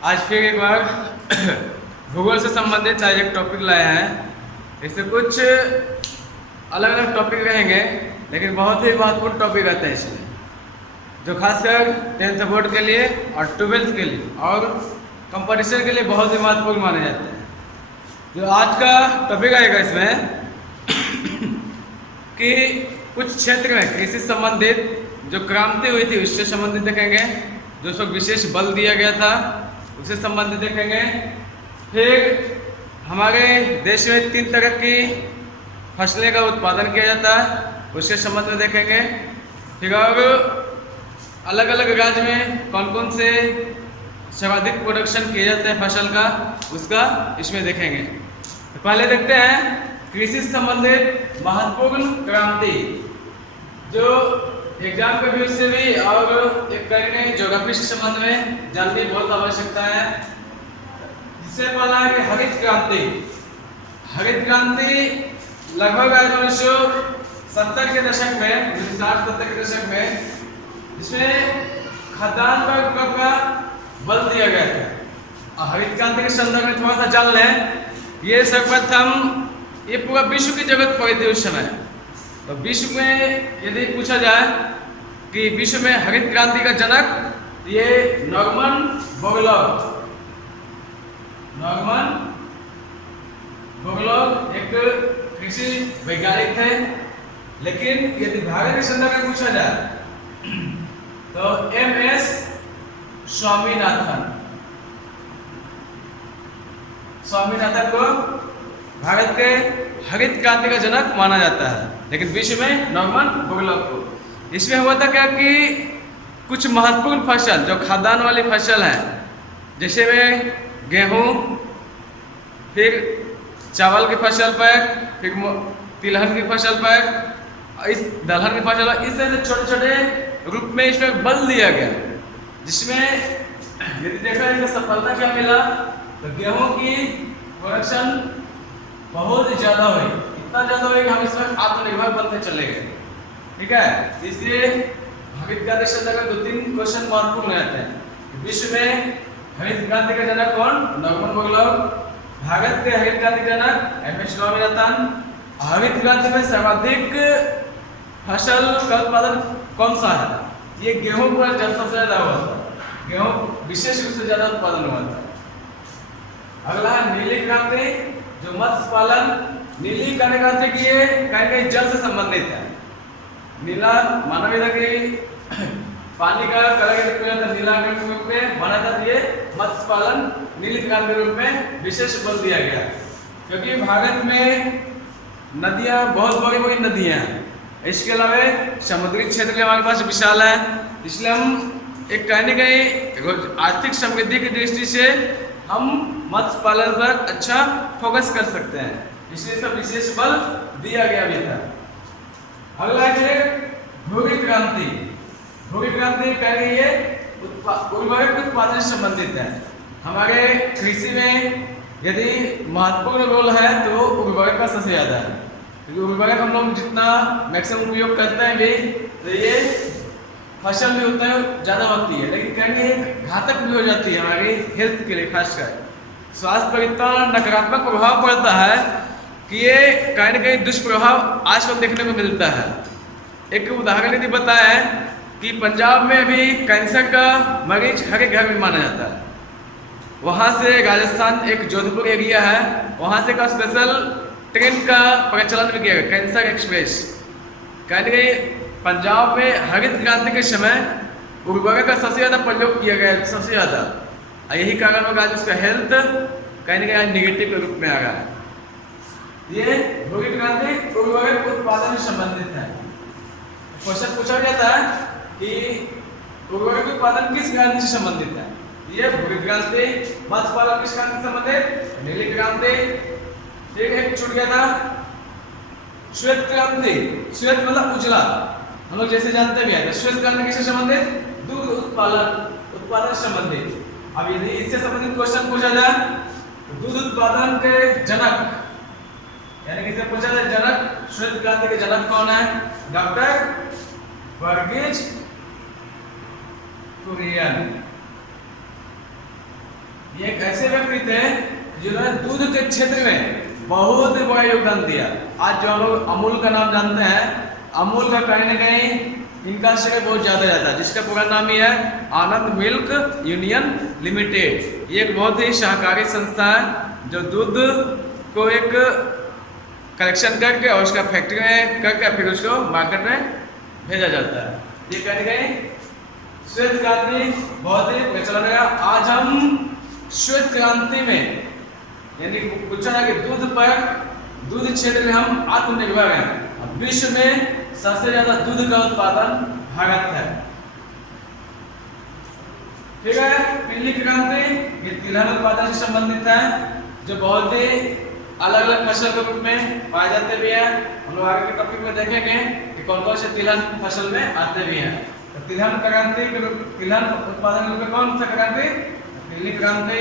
आज फिर एक बार भूगोल से संबंधित आज एक टॉपिक लाया है। इससे कुछ अलग अलग टॉपिक रहेंगे, लेकिन बहुत ही महत्वपूर्ण टॉपिक आता है इसमें, जो खासकर 10th बोर्ड के लिए और 12th के लिए और कंपटीशन के लिए बहुत ही महत्वपूर्ण माने जाते हैं। जो आज का टॉपिक आएगा इसमें कि कुछ क्षेत्र में कृषि संबंधित जो क्रांति हुई थी उससे संबंधित देखेंगे, जो उसको विशेष बल दिया गया था उससे संबंधित देखेंगे। फिर हमारे देश में 3 तरह की फसलें का उत्पादन किया जाता है, उसके संबंध में देखेंगे। फिर और अलग अलग राज्य में कौन कौन से सर्वाधिक प्रोडक्शन किया जाता है फसल का, उसका इसमें देखेंगे। तो पहले देखते हैं कृषि से संबंधित महत्वपूर्ण क्रांति, जो एग्जाम के भी से भी और एक करके ज्योग्राफी के संबंध में जानने की बहुत आवश्यकता है। इससे पहला है कि हरित क्रांति। हरित क्रांति लगभग 1970 के दशक में, 1960-70 के दशक में, जिसमें खाद्यान्न पर का बल दिया गया था। हरित क्रांति के संदर्भ में थोड़ा सा जान लें। ये सर्वप्रथम ये पूरा विश्व की जरूरत पड़ी थी उस समय। तो विश्व में यदि पूछा जाए कि विश्व में हरित क्रांति का जनक, ये नॉर्मन बोरलॉग एक कृषि वैज्ञानिक थे। लेकिन यदि भारत के संदर्भ में पूछा जाए तो MS स्वामीनाथन को भारत के हरित क्रांति का जनक माना जाता है, लेकिन विश्व में नॉर्मन बोरलॉग को। इसमें हुआ था क्या कि कुछ महत्वपूर्ण फसल जो खाद्यान्न वाली फसल है, जैसे में गेहूं, फिर चावल की फसल पर, फिर तिलहन की फसल पर, इस दलहन की फसल, इस तरह से छोटे छोटे रूप में इसमें बल दिया गया, जिसमें यदि देखा जाए तो सफलता क्या मिला, तो गेहूं की प्रोडक्शन बहुत ज़्यादा हुई, इतना ज़्यादा हुई कि हम इसमें आत्मनिर्भर बनते चले गए। ठीक है, इसलिए हरित क्रांति से लगभग 2-3 क्वेश्चन महत्वपूर्ण रहते हैं। विश्व में हरित क्रांति का जनक कौन? Norman Borlaug. भारत के हरित क्रांति का जनक MS स्वामीनाथन। हरित क्रांति में सर्वाधिक फसल का उत्पादन कौन सा है? ये गेहूं पर सबसे ज्यादा हुआ था, गेहूं विशेष रूप से ज्यादा उत्पादन हुआ था। अगला है नीली क्रांति, जो मत्स्य पालन। नीली क्रांति की ये कहीं जल से संबंधित है। नीला मानव था कि पानी का कलर नीला के रूप में बना था। ये मत्स्य पालन नीली क्रांति के रूप में विशेष बल दिया गया, क्योंकि भारत में नदियां बहुत बड़ी बड़ी नदियां हैं। इसके अलावा समुद्री क्षेत्र भी हमारे पास विशाल है, इसलिए हम एक कहीं आर्थिक समृद्धि की दृष्टि से हम मत्स्य पालन पर अच्छा फोकस कर सकते हैं, इसलिए सब विशेष बल दिया गया भी था। अगला है भूमि क्रांति। भूमि क्रांति कह रही है उर्वरक उत्पादन से संबंधित है। हमारे कृषि में यदि महत्वपूर्ण रोल है तो उर्वरक का सबसे ज्यादा है, क्योंकि उर्वरक हम लोग जितना मैक्सिमम उपयोग करते हैं भी, तो ये फसल भी उतना ज़्यादा होती है, लेकिन कहीं घातक भी हो जाती है हमारी हेल्थ के लिए। खासकर स्वास्थ्य पर इतना नकारात्मक प्रभाव पड़ता है कि ये कहीं ना कहीं दुष्प्रभाव आजकल देखने को मिलता है। एक उदाहरण यदि बताया कि पंजाब में अभी कैंसर का मरीज हर एक घर में माना जाता है। वहाँ से राजस्थान एक जोधपुर एरिया है, वहाँ से का स्पेशल ट्रेन का प्रचलन भी किया गया, कैंसर एक्सप्रेस। कहीं ना कहीं पंजाब में हरित क्रांति के समय उर्वरक का सबसे ज़्यादा प्रयोग किया गया, सबसे ज़्यादा। यही कारण होगा आज उसका हेल्थ कहीं ना कहीं निगेटिव के रूप में आ रहा है। ये भूमि क्रांति उर्वरक उत्पादन से संबंधित है। क्वेश्चन पूछा गया था कि उर्वरक उत्पादन किस क्रांति से संबंधित है? ये भूमि क्रांति। मत्स्य पालन किस क्रांति से संबंधित? नीली क्रांति। ठीक है, छूट गया था श्वेत क्रांति। श्वेत मतलब उजला, हम लोग जैसे जानते भी हैं। श्वेत क्रांति किससे संबंधित? दूध उत्पादन से संबंधित। अब यदि इससे संबंधित क्वेश्चन पूछा जाए तो दूध उत्पादन के जनक, यानी कि इससे पूछा जाए जनक, श्वेत क्रांति के जनक कौन है? डॉक्टर वर्गीज कुरियन। ये एक ऐसे व्यक्ति थे जिन्होंने दूध के क्षेत्र में बहुत बड़ा योगदान दिया। आज जो हम लोग अमूल का नाम जानते हैं, अमूल का कहीं ना कहीं इनका श्रेय बहुत ज्यादा जाता है, जिसका पूरा नाम ही है आनंद मिल्क यूनियन लिमिटेड। ये एक बहुत ही सहकारी संस्था है जो दूध को एक कलेक्शन करके और उसका फैक्ट्री में करके फिर उसको मार्केट में भेजा जाता है। ये कहीं ना कहीं श्वेत क्रांति बहुत ही प्रचलन है। आज हम श्वेत क्रांति में यानी पूछा है कि दूध क्षेत्र में हम आत्मनिर्भर हैं। अब विश्व में सबसे ज्यादा दूध का उत्पादन भारत है। ठीक है, पीली क्रांति ये तिलहन उत्पादन से संबंधित है, जो बहुत ही अलग अलग फसल के रूप में पाए जाते भी हैं। हम लोग आगे के टॉपिक में देखेंगे कि कौन कौन से तिलहन फसल में आते भी हैं। तो तिलहन क्रांति तिलहन उत्पादन के रूप में कौन सा क्रांति? पीली क्रांति।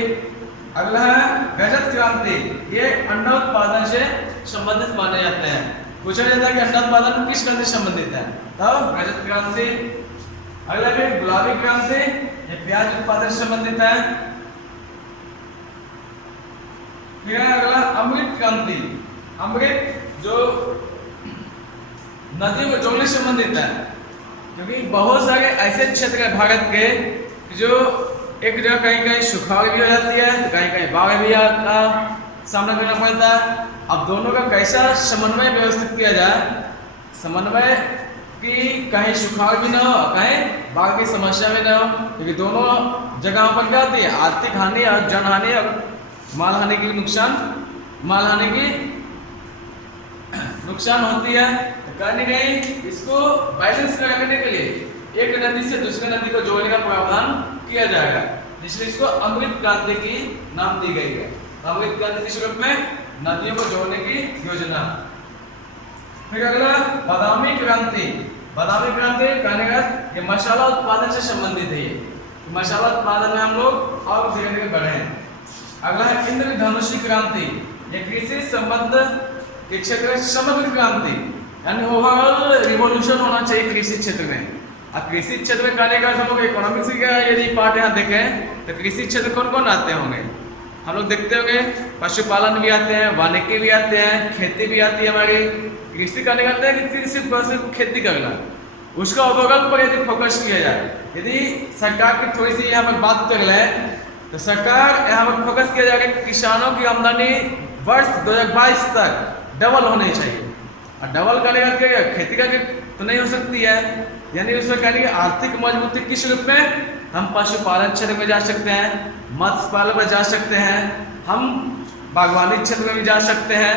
अगला है रजत क्रांति, ये अंडा उत्पादन से संबंधित माने जाते हैं। पूछा जाता है कि अंडा उत्पादन किस क्रांति से संबंधित है, तब रजत क्रांति। अगला है गुलाबी क्रांति, ये प्याज उत्पादन से संबंधित है। फिर अगला अमृत क्रांति, अमृत जो नदियों को जोड़ने से संबंधित है, क्योंकि बहुत सारे ऐसे क्षेत्र है भारत के जो एक जगह कहीं कहीं सुखाड़ भी हो जाती है, तो कहीं कहीं बाढ़ भी का सामना करना पड़ता है। अब दोनों का कैसा समन्वय व्यवस्थित किया जाए, समन्वय कि कहीं सुखाड़ भी ना हो, कहीं बाढ़ की समस्या भी ना हो, क्योंकि दोनों जगहों पर क्या होती है? आर्थिक हानि और जन हानि और माल हानि की नुकसान होती है। तो कहीं न कहीं इसको बैलेंस रखने के लिए एक नदी से दूसरी नदी को जोड़ने का प्रावधान किया जाएगा, इसलिए इसको अमृत क्रांति की नाम दी गई है। अमृत क्रांति किस रूप में? नदियों को जोड़ने की योजना। फिर अगला बादामी क्रांति, बादामी क्रांति कहने का ये मसाला उत्पादन से संबंधित है। ये मसाला उत्पादन में हम लोग और धीरे धीरे बढ़े हैं। अगला है इंद्रधनुषी क्रांति, ये कृषि संबंध के क्षेत्र में समग्र क्रांति, यानी ओवरऑल रिवॉल्यूशन होना चाहिए कृषि क्षेत्र में। अब कृषि क्षेत्र में कहने का हम लोग इकोनॉमिक्स का यदि पार्ट यहाँ देखें तो कृषि क्षेत्र कौन कौन आते होंगे? हम लोग देखते होंगे पशुपालन भी आते हैं, वानिकी भी आते हैं, खेती भी आती है हमारी। कृषि करने का है कि सिर्फ खेती करना, उसका ओवरऑल पर यदि फोकस किया जाए, यदि सरकार की थोड़ी सी यहाँ पर बात कर ले तो सरकार यहाँ पर फोकस किया जाएगा कि किसानों की आमदनी वर्ष 2022 तक डबल होनी चाहिए। और डबल करने का खेती करके तो नहीं हो सकती है, यानी उसमें कहने की आर्थिक मजबूती किस रूप में? हम पशुपालन क्षेत्र में जा सकते हैं, मत्स्य पालन में जा सकते हैं, हम बागवानी क्षेत्र में भी जा सकते हैं,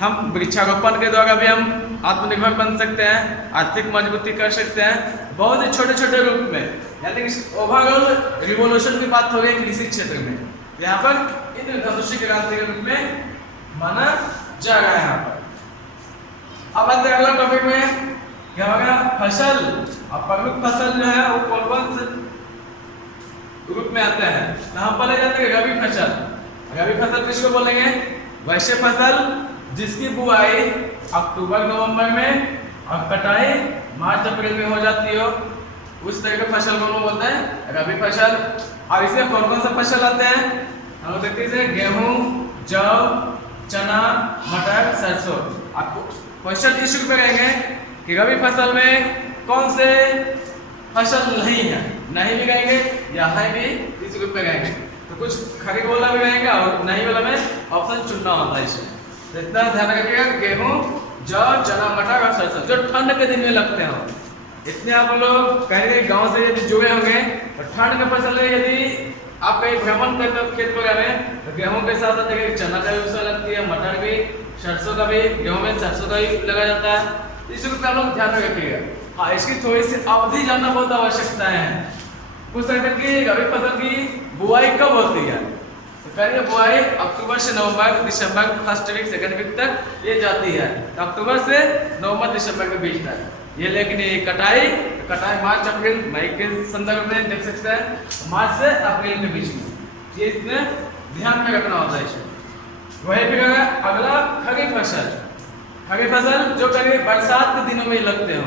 हम वृक्षारोपण के द्वारा भी हम आत्मनिर्भर बन सकते हैं, आर्थिक मजबूती कर सकते हैं, बहुत ही छोटे छोटे रूप में। यानी ओवरऑल रिवोल्यूशन की बात हो गई कृषि क्षेत्र में, यहाँ पर इंद्रधनुषी क्रांति के रूप में माना जा रहा है। यहाँ पर अब आते हैं अगला टॉपिक में, क्या होगा? फसल। अब प्रमुख फसल जो है वो कौन कौन से रूप में आते हैं? तो हम पहले जाते हैं रबी फसल। रबी फसल किसको बोलेंगे? वैसे फसल जिसकी बुआई अक्टूबर नवंबर में और कटाई मार्च अप्रैल में हो जाती हो, उस तरह के फसल को बोलते हैं रबी फसल। और इसमें कौन कौन सा फसल आते हैं? हम लोग देखते हैं गेहूं, जौ, चना, मटर, सरसों। आपको क्वेश्चन इस रूप में रहेंगे कि रबी फसल में कौन से फसल नहीं है, नहीं भी रहेंगे या है भी इस रूप में रहेंगे। तो कुछ खरीफ वाला भी रहेगा और नहीं वाला में ऑप्शन चुनना होता है इसमें। तो इतना ध्यान रखिएगा, गेहूं, जौ, चना, मटर और सरसों जो ठंड के दिन में लगते हो। इतने आप लोग कहीं गांव से यदि जुड़े होंगे तो ठंड के फसल में यदि आप कहीं भ्रमण करते हो खेत वगैरह में, तो गेहूं के साथ देखिए चना का भी फसल लगती है, मटर भी, सरसों का भी, गेहूं में सरसों का भी लगाया जाता है। इस रूप में आप लोग ध्यान रखिएगा। हाँ, इसकी थोड़ी सी अवधि जानना बहुत आवश्यकता है। कुछ तरह की रबी फसल की बुआई कब होती है? तो कहेंगे बुआई अक्टूबर से नवंबर, दिसंबर फर्स्ट वीक सेकंड वीक तक ये जाती है। तो अक्टूबर से नवंबर दिसंबर के बीच तक ये। लेकिन ये कटाई मार्च अप्रैल मई के संदर्भ में देख सकते हैं, मार्च से अप्रैल के बीच में। ये इसमें ध्यान में रखना होता है इसमें। वही फिर अगला खरीफ फसल। खरीफ फसल जो करीब बरसात के दिनों में लगते हो,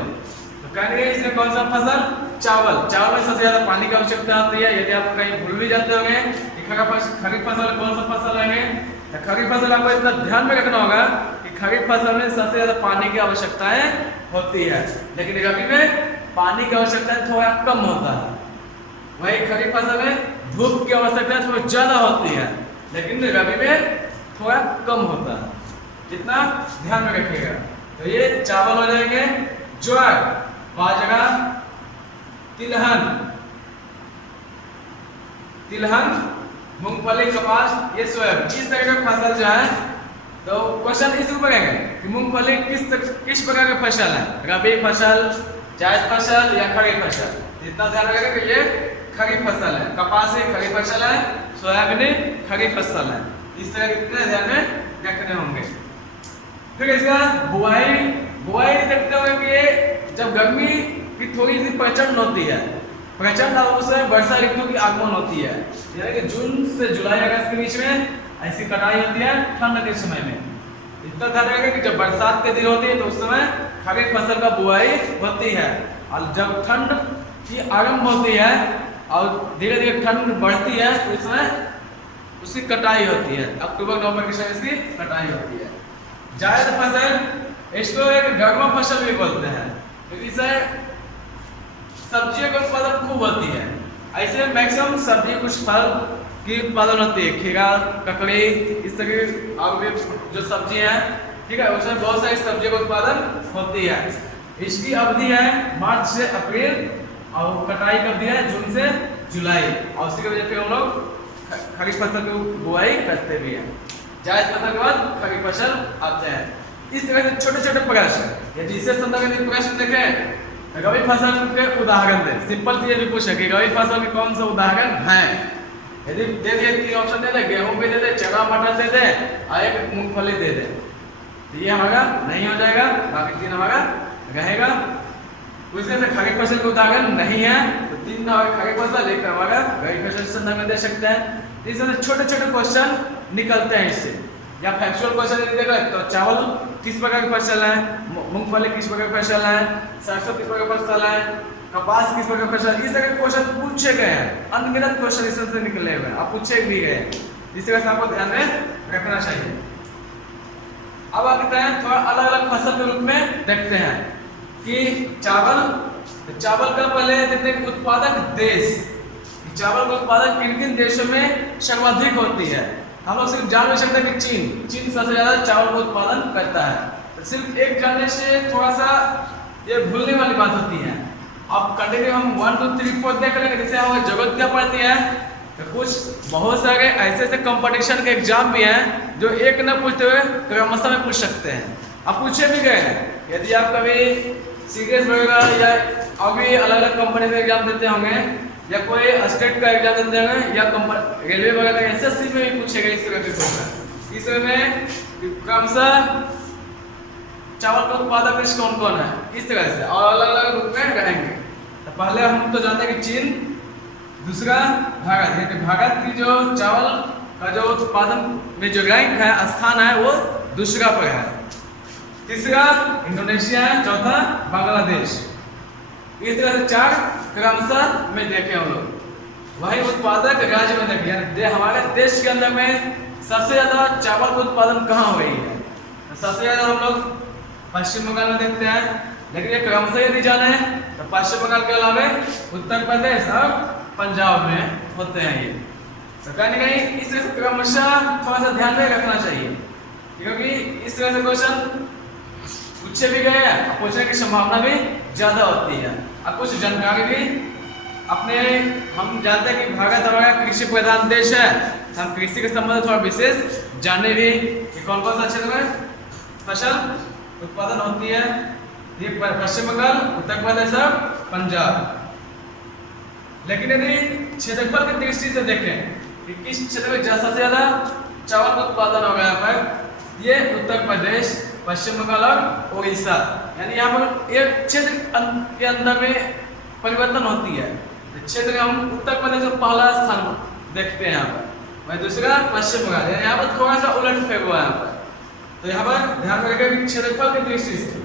तो कहेंगे इसमें कौन सा फसल? चावल। चावल में सबसे ज्यादा पानी की आवश्यकता होती है। यदि आप कहीं भूल भी जाते होंगे कि खरीफ फसल कौन सा फसल है? खरीफ फसल आपको इतना ध्यान में रखना होगा कि खरीफ फसल में सबसे ज्यादा पानी की आवश्यकताएं होती है, लेकिन रबी में पानी की आवश्यकता थोड़ा कम होता है। वही खरीफ फसल में धूप की आवश्यकता थोड़ी ज्यादा होती है, लेकिन रबी में थोड़ा कम होता है। कितना ध्यान में रखिएगा। तो ये चावल हो जाएंगे, ज्वार, बाजरा, तिलहन, मूंगफली, कपास, ये सोयाबीन, इस तरह का फसल जो है। तो क्वेश्चन इस ऊपर है कि मूंगफली किस प्रकार का फसल है? रबी फसल, जायद फसल या खरीफ फसल? इतना ध्यान रखिएगा कि ये खरीफ फसल है। कपास खरीफ फसल है, सोयाबीन खरीफ फसल है। इस तरह कितने ध्यान में रखने होंगे। फिर इसका बुआई देखते होंगे कि ये जब गर्मी की थोड़ी सी प्रचंड होती है, प्रचंड और उस समय वर्षा ऋतु की आगमन होती है, यानी कि जून से जुलाई अगस्त के बीच में ऐसी कटाई होती है ठंड के समय में। इतना ध्यान रखिएगा कि जब बरसात के दिन होती है तो उस समय खरीफ फसल का बुआई होती है, और जब ठंड की आरंभ होती है और धीरे धीरे ठंड बढ़ती है तो उस समय उसकी कटाई होती है। अक्टूबर नवंबर के समय इसकी कटाई होती है। जायद फसल, इसको एक गर्मा फसल भी बोलते हैं, क्योंकि इसे सब्जियों का उत्पादन खूब होती है। ऐसे मैक्सिमम सब्जी कुछ फल की उत्पादन होती है, खीरा, ककड़ी, इस तरह और भी जो सब्जी हैं, ठीक है, उसमें बहुत सारी सब्जियों का उत्पादन होती है। इसकी अवधि है मार्च से अप्रैल और कटाई की अवधि है जून से जुलाई, और उसी की वजह से हम लोग खरीफ फसल की बुआई करते भी हैं। जायद फसल के बाद खरीफ फसल आते हैं। इस तरह से छोटे छोटे प्रश्न, यदि इसे संदर्भ में प्रश्न देखें, रबी फसल के उदाहरण दें। सिंपल चीज भी पूछे कि रबी फसल के कौन सा उदाहरण है। यदि दे दिए 3 ऑप्शन दे दे, गेहूं भी दे दे, चना मटर दे दे और एक मूंगफली दे दे, तो ये हमारा नहीं हो जाएगा, बाकी 3 हमारा रहेगा। उसमें से खरीफ फसल के उदाहरण नहीं है तो 3 खरीफ फसल, एक हमारा रबी फसल से संदर्भ में दे सकते हैं। इसमें छोटे छोटे क्वेश्चन निकलते हैं इससे, या फैक्चुअल क्वेश्चन यदि देखा तो चावल किस प्रकार की फसल है, मूंगफली किस प्रकार की फसल है, सरसों किस प्रकार की फसल है, कपास किस प्रकार की फसल, इस तरह के क्वेश्चन पूछे गए हैं। अनगिनत क्वेश्चन इससे निकले हुए हैं, अब पूछे भी गए, इस तरह से आपको ध्यान में रखना चाहिए। अब आते हैं थोड़ा अलग अलग फसल के रूप में देखते हैं कि चावल का पहले देखते हैं उत्पादक देश, चावल का उत्पादन किन किन देशों में सर्वाधिक होती है। हम लोग सिर्फ जान नहीं सकते कि चीन सबसे ज्यादा चावल का उत्पादन करता है। तो सिर्फ एक जानने से थोड़ा सा ये भूलने वाली बात होती है। अब कंटिन्यू हम 1 2 3 4 देख लेंगे, जैसे हमें जरूरत क्या पड़ती है। तो कुछ बहुत सारे ऐसे कंपटीशन के एग्जाम भी हैं जो एक न पूछते हुए क्रमशः में पूछ सकते हैं। अब पूछे भी गए हैं, यदि आप कभी सीरियस वगैरह या अभी अलग अलग कंपनी के एग्जाम देते होंगे या कोई स्टेट का एग्जाम देते होंगे या रेलवे वगैरह एसएससी में भी पूछेगा इस तरह के क्वेश्चन। इसमें क्रमशः चावल का उत्पादक देश कौन कौन है, इस तरह से और अलग अलग रूप में रहेंगे। तो पहले हम तो जानते हैं कि चीन, दूसरा भारत, यानी भारत की जो चावल का जो उत्पादन में जो रैंक है, स्थान है, वो दूसरा पर है। तीसरा इंडोनेशिया है, चौथा बांग्लादेश। इस तरह से 4 क्रमशः में देखे हम लोग। वही उत्पादक राज्य में देखे, यानी हमारे देश के अंदर में सबसे ज्यादा चावल का उत्पादन कहाँ हो रही है। तो सबसे ज्यादा हम लोग पश्चिम बंगाल में देखते हैं, लेकिन ये क्रमशः यदि जाना है तो पश्चिम बंगाल के अलावा उत्तर प्रदेश और पंजाब में होते हैं ये। तो कहीं ना कहीं इस तरह से क्रमशः थोड़ा सा ध्यान में रखना चाहिए, क्योंकि इस तरह से क्वेश्चन पूछे भी गए हैं, पूछने की संभावना भी ज्यादा होती है। अब कुछ जानकारी भी अपने, हम जानते हैं कि भारत हमारा कृषि प्रधान देश है, हम कृषि के संबंध थोड़ा विशेष जाने भी कि कौन कौन सा क्षेत्र में फसल उत्पादन होती है। ये पश्चिम बंगाल, उत्तर प्रदेश और पंजाब। लेकिन यदि क्षेत्रफल की दृष्टि से देखें कि किस क्षेत्र में सबसे ज्यादा चावल का उत्पादन हो गया है, ये उत्तर प्रदेश, पश्चिम बंगाल और उड़ीसा। यानी यहाँ पर एक क्षेत्र के अंदर में परिवर्तन होती है। क्षेत्र हम उत्तर प्रदेश में पहला स्थान देखते हैं यहाँ पर, वही दूसरा पश्चिम बंगाल, यानी यहाँ पर थोड़ा सा उलट फेर हुआ है यहाँ पर। तो यहाँ पर ध्यान रखेगा कि क्षेत्रफल की दृष्टि से।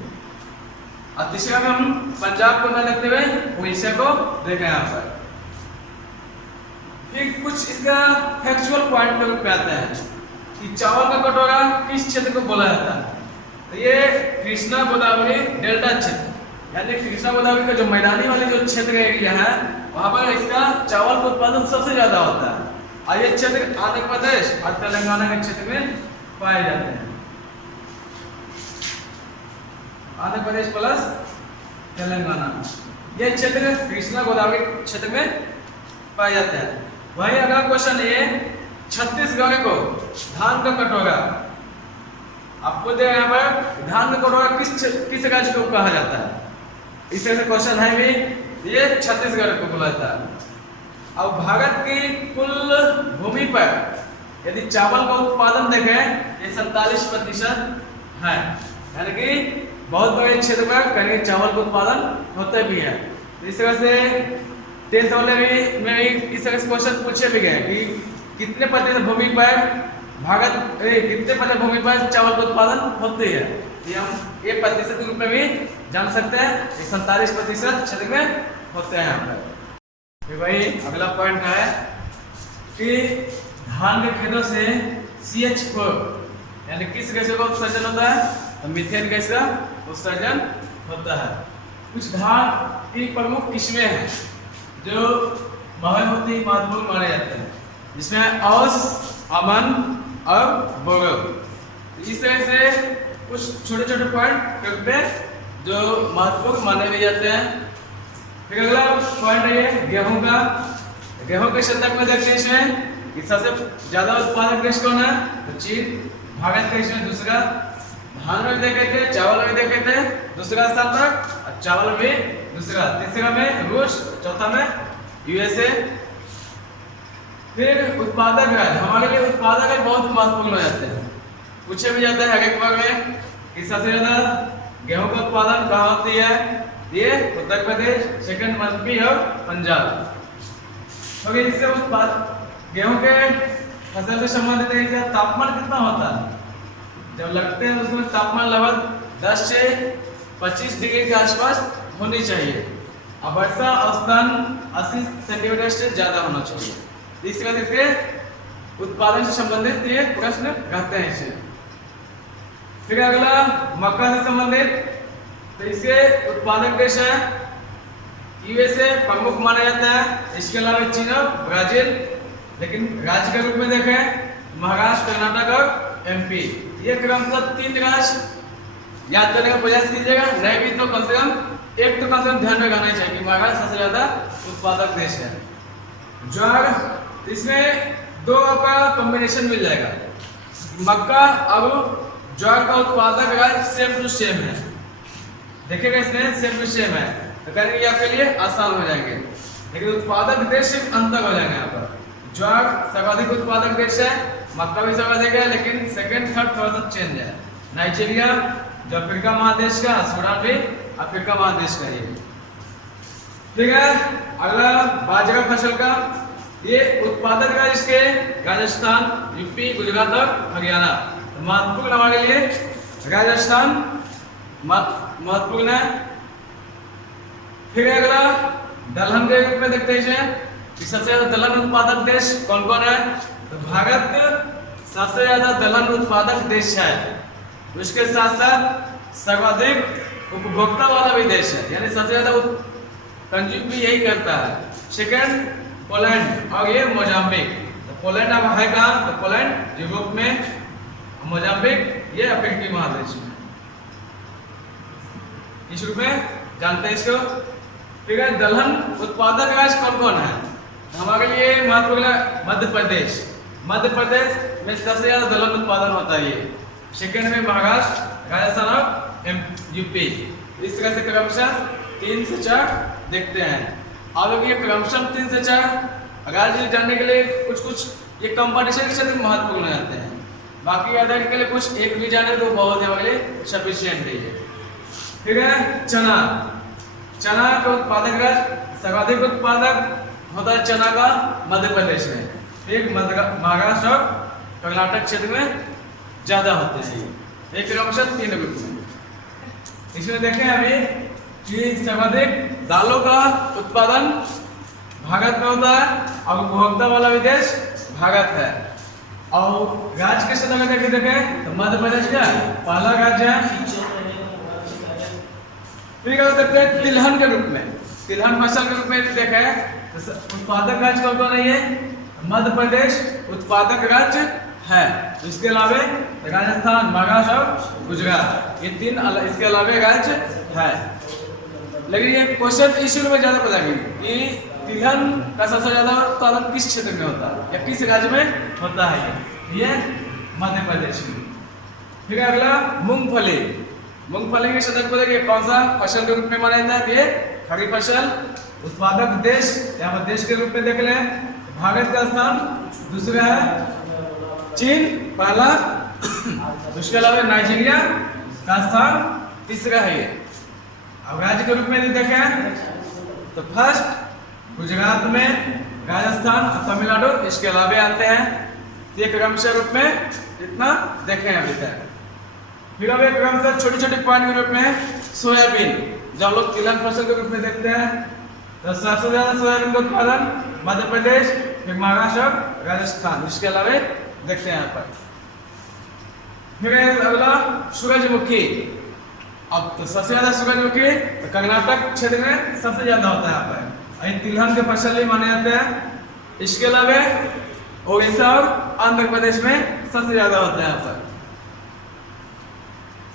और तीसरा में हम पंजाब को न देखते हुए उड़ीसा को देखें यहाँ पर। फिर कुछ इसका फैक्चुअल पॉइंट पे आते हैं कि चावल का कटोरा किस क्षेत्र को बोला जाता है। तो ये कृष्णा गोदावरी डेल्टा क्षेत्र, यानी कृष्णा गोदावरी का जो मैदानी वाले जो क्षेत्र एरिया है वहां पर इसका चावल का उत्पादन सबसे ज्यादा होता है। और ये क्षेत्र आंध्र प्रदेश और तेलंगाना के क्षेत्र में पाए जाते हैं। आंध्र प्रदेश प्लस तेलंगाना, ये क्षेत्र कृष्णा गोदावरी क्षेत्र में पाए जाते हैं। वही अगला क्वेश्चन ये छत्तीसगढ़ को धान का कटोरा, आपको दे यहाँ पर धान का कटोरा किस राज्य को कहा जाता है, इस तरह से क्वेश्चन है भी, ये छत्तीसगढ़ को बोला जाता है। अब भारत की कुल भूमि पर यदि चावल का उत्पादन देखें ये 47% है, यानी कि बहुत बड़े क्षेत्र पर कहीं चावल का उत्पादन होते भी है। तो इस तरह से 10th वाले में भी इस तरह से क्वेश्चन पूछे भी गए कि कितने प्रतिशत भूमि पर कितने प्रतिशत भूमि पर चावल का उत्पादन होती है, ये हम ये प्रतिशत के रूप में भी जान सकते हैं। 47% क्षेत्र में होते हैं यहाँ पर। फिर वही अगला पॉइंट है कि धान के खेतों से CH4 यानी किस गैस का उत्सर्जन होता है, तो मीथेन गैस का उत्सर्जन होता है। कुछ धान की प्रमुख किस्में हैं जो बहुत ही महत्वपूर्ण माने जाते हैं, जिसमें औस, अमन और बोगल। इस तरह से कुछ छोटे छोटे पॉइंट पे जो महत्वपूर्ण माने भी जाते हैं। फिर अगला पॉइंट है ये गेहूं का। गेहूं के शतक में देखते हैं इसमें कि सबसे ज्यादा उत्पादक देश कौन है, तो चीन। भारत का इसमें दूसरा, धान में देखे थे, चावल में देखे थे दूसरा स्थान पर, और चावल में दूसरा, तीसरा में रूस, चौथा में USA। फिर उत्पादक राज्य, हमारे लिए उत्पादक राज्य बहुत महत्वपूर्ण हो जाते हैं, पूछे भी जाता है हर एक बार में कि सबसे ज्यादा गेहूं का उत्पादन कहाँ होती है, ये उत्तर प्रदेश, सेकंड MP और पंजाब। तो इससे उत्पाद गेहूं के फसल से संबंधित है तापमान कितना होता है, जब लगते हैं उसमें तापमान लगभग 10 से 25 डिग्री के आसपास होनी चाहिए, और वर्षा औसतन 80 सेंटीमीटर से ज्यादा होना चाहिए। इस तरह से उत्पादन से संबंधित ये प्रश्न रहते हैं इसे। फिर अगला मक्का से संबंधित, तो इसके उत्पादक देश है USA प्रमुख माना जाता है, इसके अलावा चीन और ब्राजील। लेकिन राज्य के रूप में देखें महाराष्ट्र, कर्नाटक और MP, ये क्रमशः 3 राज्य याद करने का प्रयास कीजिएगा, नहीं भी तो कम से कम ध्यान में रखना ही चाहिए कि महाराष्ट्र सबसे ज्यादा उत्पादक देश है। ज्वार, इसमें 2 का कॉम्बिनेशन मिल जाएगा, मक्का और ज्वार का उत्पादक राज्य सेम टू सेम है, देखिएगा इसमें सेम टू सेम है, तो करेंगे आपके लिए आसान हो जाएंगे। लेकिन उत्पादक देश सिर्फ अंतर हो जाएंगे। यहाँ पर ज्वार सर्वाधिक उत्पादक देश है, मक्का भी सर्वाधिक है, लेकिन सेकंड थर्ड थोड़ा सा चेंज है। नाइजीरिया जो अफ्रीका महादेश का, सूडान भी अफ्रीका महादेश का ही। ठीक है, अगला बाजरा फसल का, ये उत्पादक राज्य इसके राजस्थान, UP, गुजरात और हरियाणा। महत्वपूर्ण हमारे लिए राजस्थान महत्वपूर्ण है। फिर अगला दलहन के रूप में देखते हैं इसे, सबसे ज्यादा दलहन उत्पादक देश कौन कौन है, तो भारत सबसे ज्यादा दलहन उत्पादक देश है, उसके साथ साथ सर्वाधिक उपभोक्ता वाला भी देश है, यानी सबसे ज्यादा कंज्यूम भी यही करता है। सेकंड पोलैंड और ये मोजाम्बिक। तो पोलैंड अब है कहाँ, तो पोलैंड यूरोप में, मोजाम्बिक ये अफ्रीकी महादेश में। इस रूप में जानते हैं इसको। फिर दलहन उत्पादक राज्य कौन कौन है, हमारे लिए महत्वपूर्ण मध्य प्रदेश। मध्य प्रदेश में सबसे ज्यादा दलहन उत्पादन होता है। सेकंड में महाराष्ट्र, राजस्थान और UP। इस तरह से क्रमशः 3 से 4 देखते हैं। आप लोग ये क्रमशः 3 से 4 राज्य जानने के लिए कुछ ये कंपटीशन के क्षेत्र में महत्वपूर्ण हो जाते हैं। बाकी आधार के लिए कुछ एक भी जाने तो बहुत है, हमारे लिए सफिशियंट है ये। ठीक है, चना। चना का उत्पादक राज्य सर्वाधिक उत्पादक होता है चना का मध्य प्रदेश में, एक महाराष्ट्र और कर्नाटक क्षेत्र में ज्यादा होते हैं। एक क्रमशः 3 ग्रुप में। इसमें देखें अभी कि सर्वाधिक दालों का उत्पादन भारत में होता है और उपभोक्ता वाला भी देश भारत है। और राज्य के संदर्भ में देखें तो मध्य प्रदेश का पहला राज्य है। फिर क्या देखते हैं तिलहन के रूप में, तिलहन फसल के रूप में देखें तो उत्पादक राज्य कौन नहीं है, मध्य प्रदेश उत्पादक राज्य है। इसके अलावा राजस्थान, महाराष्ट्र और गुजरात, ये तीन इसके अलावा राज्य है। लेकिन ये क्वेश्चन इस शुरू में ज्यादा पता कि तिलहन का सबसे ज्यादा उत्पादन किस क्षेत्र में होता है या किस राज्य में होता है, ये मध्य प्रदेश में। फिर अगला मूंगफली, मूंगफली के संदर्भ में देखिए कौन सा फसल के रूप में माना जाता है, ये खरीफ फसल। उत्पादक देश या देश के रूप में देख लें, भारत का स्थान दूसरा है, चीन पहला, उसके अलावा नाइजीरिया का स्थान तीसरा है ये। अब राज्य के रूप में देखें तो फर्स्ट गुजरात में, राजस्थान, तमिलनाडु इसके अलावा आते हैं। ये क्रमशः रूप में इतना देखें अभी तक। फिर अब एक क्रमशः छोटी छोटी पॉइंट के रूप में सोयाबीन, जब लोग तिलहन फसल के रूप में देखते हैं तो सबसे ज्यादा सोयाबीन का उत्पादन मध्य प्रदेश, फिर महाराष्ट्र, राजस्थान, इसके अलावा देखते हैं यहाँ पर। फिर अगला सूरजमुखी। अब तो सबसे ज्यादा सूरजमुखी तो कर्नाटक क्षेत्र में सबसे ज्यादा होता है यहाँ पर। ये तिलहन के फसल ही माने जाते हैं। इसके अलावा उड़ीसा और आंध्र प्रदेश में सबसे ज्यादा होता है यहाँ पर।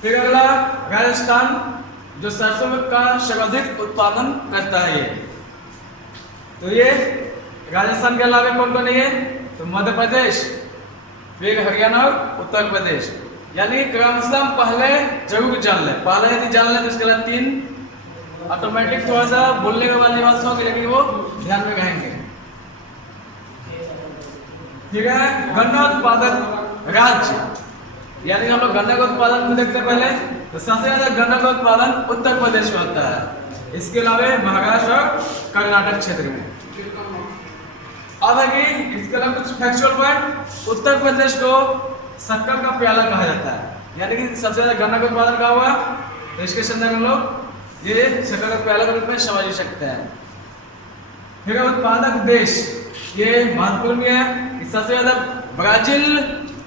फिर अगला राजस्थान, जो सरसों का सर्वाधिक उत्पादन करता है ये। तो ये राजस्थान के अलावा कौन कौन है, तो मध्य प्रदेश, फिर हरियाणा और उत्तर प्रदेश। यानी क्रमशः पहले जरूर जान ले, पहले यदि जान ले तो इसके लिए तीन ऑटोमेटिक थोड़ा सा बोलने के वाली बात होगी, लेकिन वो ध्यान में रहेंगे। ठीक है, गन्ना उत्पादक राज्य, यानी हम लोग गन्ना का उत्पादन में देखते हैं पहले तो सबसे ज्यादा गन्ना का उत्पादन उत्तर प्रदेश में होता है। इसके अलावा महाराष्ट्र और कर्नाटक क्षेत्र में। अब है कि इसके अलावा कुछ फैक्चुअल पॉइंट, उत्तर प्रदेश को शक्कर का प्याला कहा जाता है, यानी कि सबसे ज्यादा गन्ना का उत्पादन कहा हुआ, तो इसके संदर्भ में लोग ये शक्कर का प्याला के रूप में समझ सकते हैं। फिर उत्पादक देश, ये महत्वपूर्ण है कि सबसे ज्यादा ब्राजील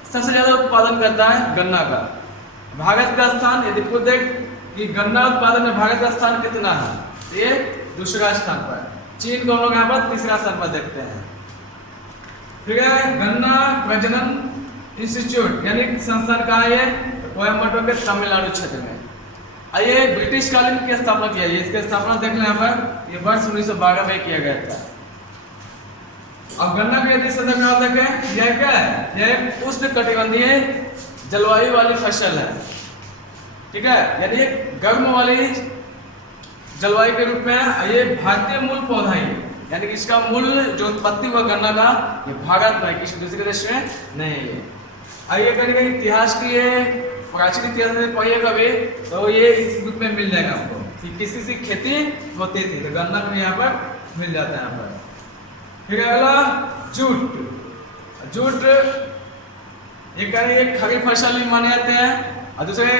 सबसे ज्यादा उत्पादन करता है गन्ना का। भारत का स्थान यदि खुद देख कि गन्ना उत्पादन में भारत का स्थान कितना है, तो ये दूसरा स्थान पर। चीन को हम लोग यहाँ पर तीसरा स्थान पर देखते हैं। ठीक है, गन्ना प्रजनन इंस्टीट्यूट यानी संस्थान कहाँ है, तो कोयम्बटूर के तमिलनाडु क्षेत्र में। आइए ब्रिटिश कालीन की स्थापना किया, इसकी स्थापना देख लें यहाँ पर, ये वर्ष 1912 में किया गया था। अब गन्ना के यदि संदर्भ में आप देखें, यह क्या है, यह उष्णकटिबंधीय जलवायु वाली फसल है। ठीक है, यानी एक गर्म वाली जलवायु के रूप में है। ये भारतीय मूल पौधा है, यानी कि इसका मूल जो उत्पत्ति हुआ गन्ना का, ये भारत में, किसी दूसरे देश में नहीं है। आइए कहीं इतिहास की ये प्राचीन इतिहास में पढ़िएगा भी तो ये इस रूप में मिल जाएगा आपको कि किसी से खेती होती थी, तो गन्ना भी यहाँ पर मिल जाता है यहाँ पर। फिर अगला जूट, जूट एक खरीफ फसल भी माने जाते हैं, और दूसरे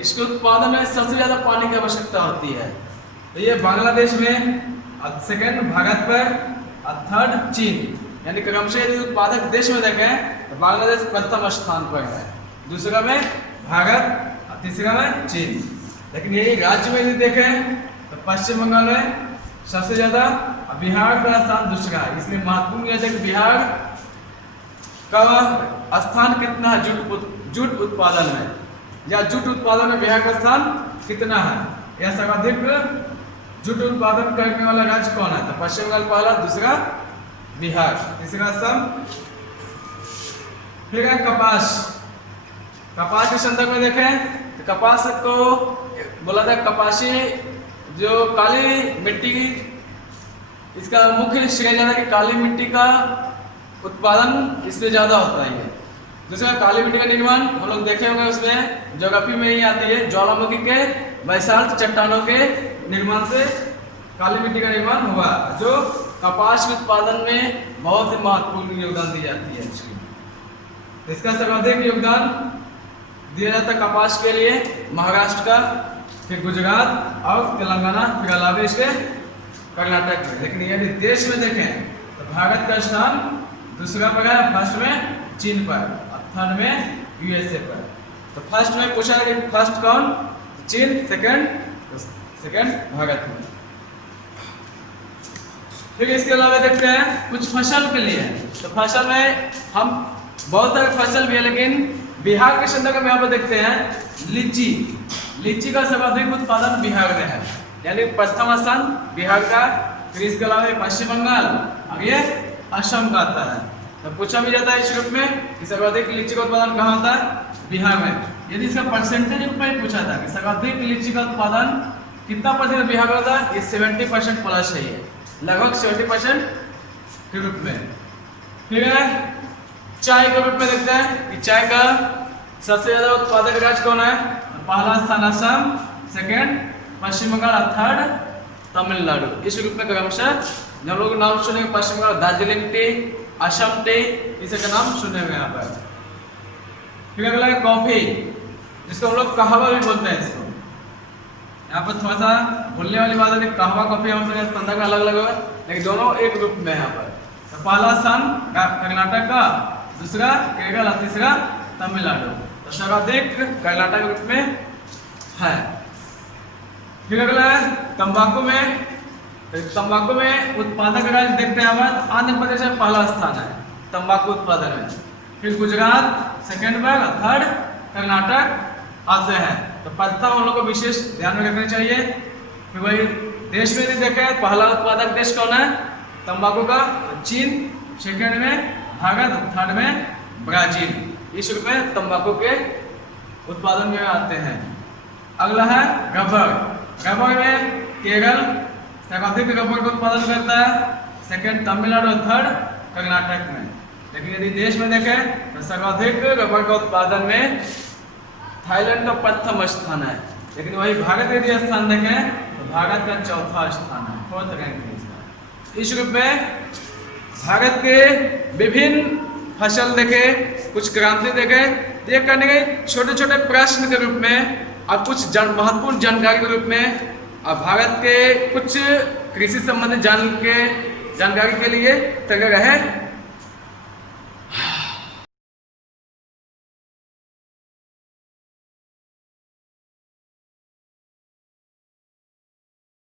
इसके उत्पादन में सबसे ज्यादा पानी की आवश्यकता होती है। तो ये बांग्लादेश में, सेकंड भारत पर, और थर्ड चीन, यानी क्रमशः यदि उत्पादक देश में देखें तो बांग्लादेश प्रथम स्थान पर है, दूसरा में भारत, तीसरा में चीन। लेकिन यही राज्य में यदि देखें तो पश्चिम बंगाल में सबसे ज्यादा, बिहार का स्थान दूसरा है। इसलिए महत्वपूर्ण यह है कि बिहार का स्थान कितना है जूट उत्पादन में, या जूट उत्पादन में बिहार का स्थान कितना है, या सर्वाधिक जूट उत्पादन करने वाला राज्य कौन है, तो पश्चिम बंगाल पहला, दूसरा बिहार, तीसरा असम। फिर है कपास, कपास के संदर्भ में देखें तो कपास को बोला था कपासी, जो काली मिट्टी, इसका मुख्य श्रेय जाना कि काली मिट्टी का उत्पादन इससे ज्यादा होता है। दूसरा काली मिट्टी का निर्माण हम लोग देखे होंगे, उसमें ज्योग्राफी में ही आती है, ज्वालामुखी के बैसाल्ट चट्टानों के निर्माण से काली मिट्टी का निर्माण हुआ, जो कपास के उत्पादन में बहुत ही महत्वपूर्ण योगदान दी जाती है इसकी। तो इसका सर्वाधिक योगदान दिया जाता है कपास के लिए महाराष्ट्र का, फिर गुजरात और तेलंगाना, फिर अलावा इसके कर्नाटक में। लेकिन यदि देश में देखें तो भारत का स्थान दूसरा पर है, फर्स्ट में चीन पर और थर्ड में यूएसए पर। तो फर्स्ट में पूछा कि फर्स्ट कौन, चीन, सेकंड भारत में। फिर इसके अलावा देखते हैं कुछ फसल के लिए। तो फसल में हम बहुत सारे फसल भी है, लेकिन बिहार के संदर्भ में यहाँ पर देखते हैं लीची। लीची का सर्वाधिक उत्पादन बिहार में है, यानी प्रथम स्थान बिहार का। फिर इसके अलावा पश्चिम बंगाल और ये असम का आता है। तो पूछा भी जाता है इस रूप में कि सर्वाधिक लीची का उत्पादन कहाँ होता है, बिहार में। यदि इसका परसेंटेज रूप में पूछा था कि सर्वाधिक लीची का उत्पादन कितना परसेंट बिहार में होता है, ये 70% प्लस है, ये लगभग 70% के रूप में। फिर चाय के रूप में देखते हैं कि चाय का सबसे ज्यादा उत्पादक राज्य कौन है। पहला स्थान असम, सेकंड पश्चिम बंगाल और थर्ड तमिलनाडु। इस रूप में क्रमशः जब लोग नाम सुनेंगे पश्चिम बंगाल दार्जिलिंग टी, असम टी, इसका नाम सुनेंगे यहाँ पर। फिर अगला है कॉफी, जिसको हम लोग कहवा भी बोलते हैं। इसको यहाँ पर थोड़ा सा भूलने वाली बात है कि कहवा कॉफी हम संदर्भ में अलग अलग है, लेकिन दोनों एक रूप में है यहाँ पर। तो पहला स्थान कर्नाटक का, दूसरा केरल और तीसरा तमिलनाडु। तो सर्वाधिक कर्नाटक रूप में है। फिर अगला है तंबाकू में। तो तंबाकू में उत्पादक राज्य देखते हैं हमारे आंध्र प्रदेश में पहला स्थान है तंबाकू उत्पादन में। फिर गुजरात सेकंड पर, थर्ड कर्नाटक आते हैं। तो प्रथम हम लोग को विशेष ध्यान में रखना चाहिए। फिर वही देश में यदि देखें पहला उत्पादक देश कौन है तंबाकू का, तो चीन, सेकंड में भारत, थर्ड में ब्राजील। इस रूप में तंबाकू के उत्पादन में आते हैं। अगला है रबर। रबर में केरल सर्वाधिक रबर का उत्पादन करता है, सेकंड तमिलनाडु, थर्ड कर्नाटक में। लेकिन यदि देश में देखें तो सर्वाधिक रबर का उत्पादन में थाईलैंड का प्रथम स्थान है। लेकिन वही भारत यदि स्थान देखें तो भारत का चौथा स्थान है, फोर्थ रैंक है इसका। इस रूप में भारत के विभिन्न फसल देखे, कुछ क्रांति देखे, ये करने के छोटे छोटे प्रश्न के रूप में और कुछ महत्वपूर्ण जानकारी के रूप में और भारत के कुछ कृषि संबंधित जानकारी के लिए तैयार रहे।